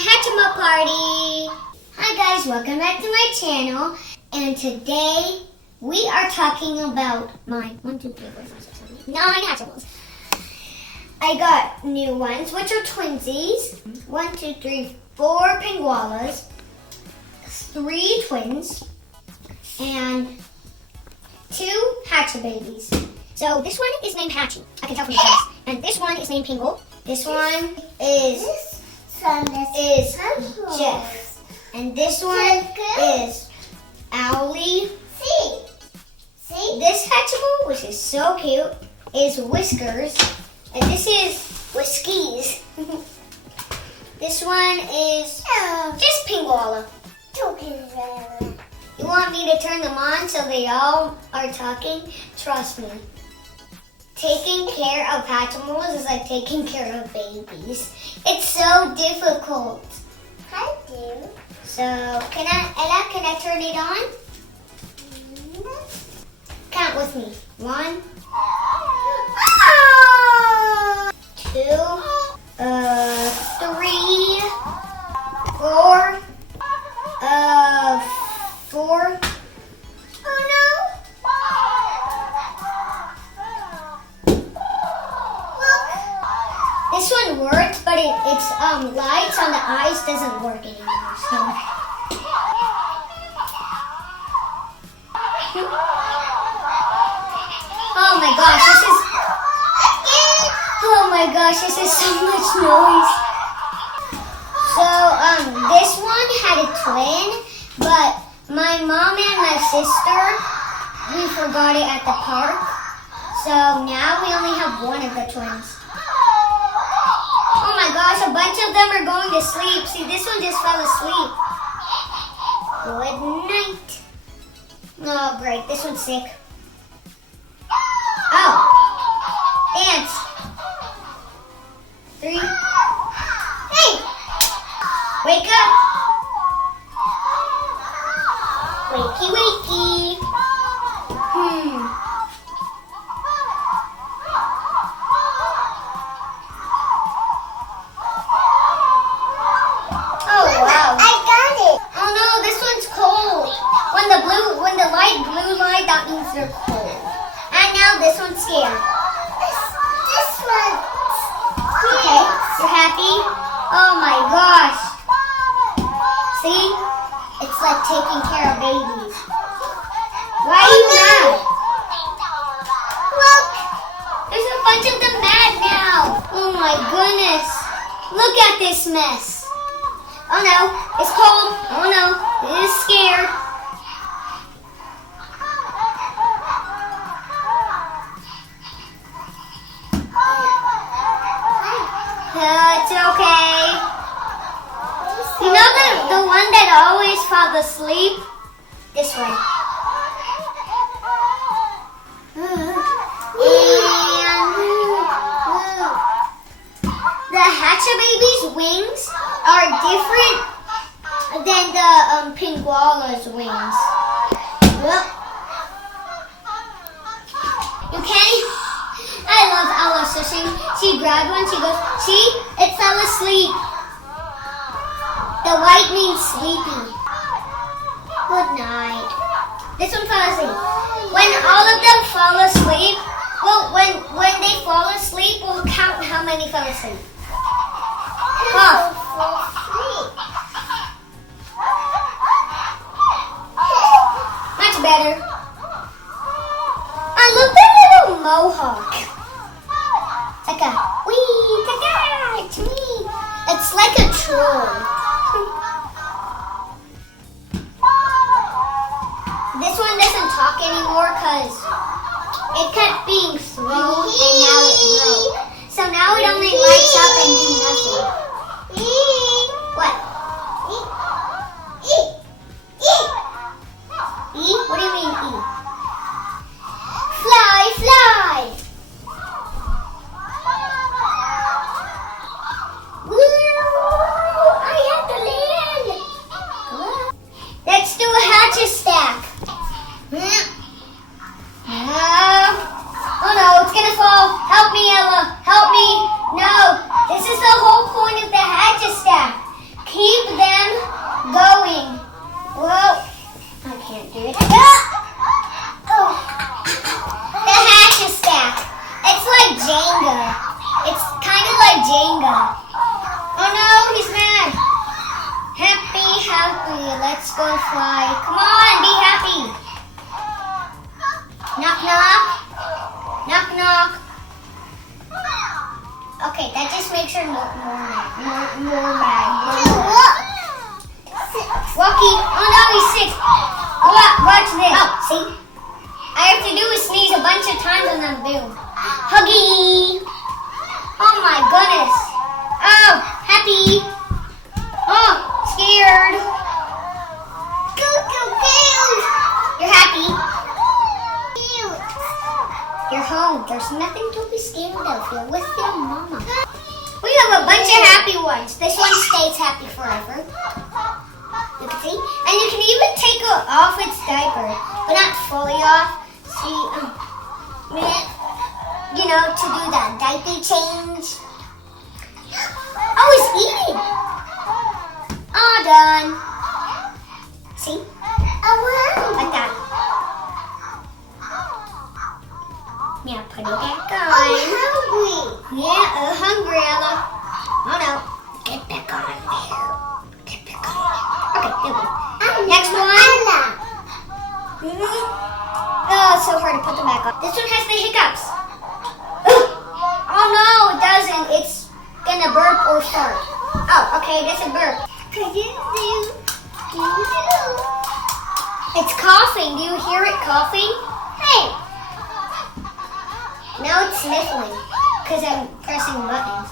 hatchimal party! Hi guys, welcome back to my channel. And today we are talking about my 9 hatchimals. I got new ones, which are twinsies. 1, 2, 3, 4 pengualas, 3 twins, and 2 hatcha babies. So this one is named Hatchie. I can tell from the face. And this one is named Pingle. This one is Jeff. And this one is Owlie. See? This hatchimal, which is so cute, is Whiskers. And this is Whiskies. This one is just Pinguala. You want me to turn them on so they all are talking? Trust me. Taking care of hatchimals is like taking care of babies. It's so difficult. I do. So, Ella, can I turn it on? Count with me. 1, 2, 3, 4, 4. Oh no! Look, this one works, but it's lights on the eyes doesn't work anymore. So. Oh my gosh, this is so much noise. So, this one had a twin, but my mom and my sister, we forgot it at the park. So now we only have one of the twins. Oh my gosh, a bunch of them are going to sleep. See, this one just fell asleep. Good night. Oh, great. This one's sick. Oh. Ants. 3. Hey! Wake up! Wakey, wakey. Oh, wow. I got it. Oh no, this one's cold. When the light blue light, that means they're cold. And now this one's scared. This one. Okay, you're happy? Oh my gosh. See? It's like taking care of babies. Why are you mad? Look. There's a bunch of them mad now. Oh my goodness. Look at this mess. Oh no, it's cold. Oh no, it is scared. It's okay. You know the one that always falls asleep? This one. And the hatcha baby's wings are different than the penguala's wings. Well, you can't. I love Ella. So she grabbed one. She goes, see, it fell asleep. The white means sleepy. Good night. This one fell asleep. When all of them fall asleep, well, when they fall asleep, we'll count how many fell asleep. Huh. Much better. I love that little mohawk. It's like a wee, ta-da, it's me. It's like a troll. This one doesn't talk anymore because it kept being thrown and now it broke. So now it only lights up and do nothing. What? E? What do you mean E? Fly, fly! Woo! I have to land! Let's do a hatchet stack. Oh no, it's gonna fall. Help me, Ella. Okay, let's go fly. Come on, be happy. Knock, knock. Knock, knock. Okay, that just makes her more mad. Rocky, oh no, he's sick. Watch this. Oh, see? I have to do is sneeze a bunch of times on them bills. Huggy. Oh my goodness. Oh, happy. Oh, scared. You're happy. You're home. There's nothing to be scared of. You're with your mama. We have a bunch of happy ones. This one stays happy forever. You can see. And you can even take off its diaper. But not fully off. See, you know, to do that diaper change. Oh, it's eating. All done. See? Like that. Yeah, put it back on. Yeah, hungry, Ella. Oh no. Get back on there. Get back on there. Okay, there we go. Next one. Oh, it's so hard to put them back on. This one has the hiccups. Oh no, it doesn't. It's gonna burp or fart. Oh, okay, that's a burp. It's coughing. Do you hear it coughing? Hey. Now it's sniffling because I'm pressing buttons.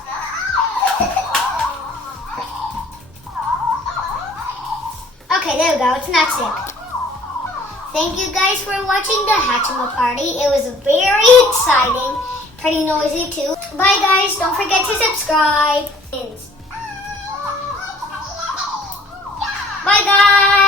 Okay, there we go. It's not sick. Thank you guys for watching the Hatchimal party. It was very exciting. Pretty noisy too. Bye guys. Don't forget to subscribe. Bye guys.